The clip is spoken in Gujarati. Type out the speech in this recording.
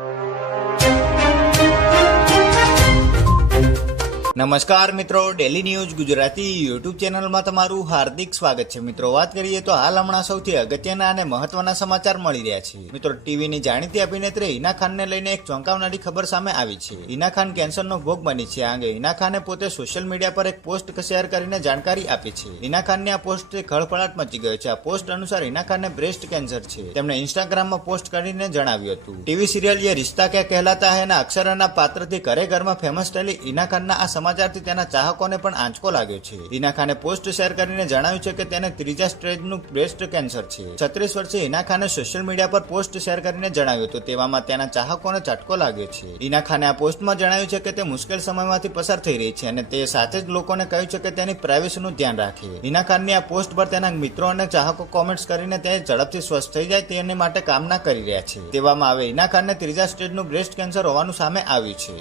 you. નમસ્કાર મિત્રો ડેલી ન્યૂઝ ગુજરાતી યુટ્યુબ ચેનલમાં તમારું હાર્દિક સ્વાગત છે. મિત્રો, વાત કરીએ તો હાલ હમણાં સૌથી અગત્યના અને મહત્વના સમાચાર મળી રહ્યા છે. મિત્રો, ટીવીની જાણીતી અભિનેત્રી હિના ખાનને લઈને એક ચોંકાવનારી ખબર સામે આવી છે. હિના ખાન કેન્સરનો ભોગ બની છે. આ અંગે હિના ખાને પોતે સોશિયલ મીડિયા પર એક પોસ્ટ શેર કરીને જાણકારી આપી છે. હિના ખાનની આ પોસ્ટથી ખળભળાટ મચી ગયો છે. આ પોસ્ટ અનુસાર હિના ખાનને બ્રેસ્ટ કેન્સર છે. તેમણે ઇન્સ્ટાગ્રામમાં પોસ્ટ કરીને જણાવ્યું હતું. ટીવી સિરિયલ યે રિશ્તા ક્યાં કહેલાતા હૈ ના અક્ષરના પાત્રથી ઘરે ઘરમાં ફેમસ થયેલી હિના ખાનના આ સમાચારથી તેના ચાહકોને પણ આંચકો લાગ્યો છે. હિના ખાને પોસ્ટ શેર કરીને જણાવ્યું છે કે તેને ત્રીજા સ્ટેજનું બ્રેસ્ટ કેન્સર છે. છત્રીસ વર્ષે હિના ખાને સોશિયલ મીડિયા પર પોસ્ટ શેર કરીને જણાવ્યું હતું. તેવામાં તેના ચાહકોને ચટકો લાગ્યો છે. હિના ખાને આ પોસ્ટમાં જણાવ્યું છે કે તે મુશ્કેલ સમયમાંથી પસાર થઈ રહી છે અને તે સાથે જ લોકોને કહ્યું છે કે તેની પ્રાઇવેસીનું ધ્યાન રાખે. હિના ખાનની આ પોસ્ટ પર તેના મિત્રો અને ચાહકો કોમેન્ટ્સ કરીને તે ઝડપથી સ્વસ્થ થઈ જાય તેની માટે કામના કરી રહ્યા છે. તેવામાં હવે હિના ખાનને ત્રીજા સ્ટેજનું બ્રેસ્ટ કેન્સર હોવાનું સામે આવ્યું છે.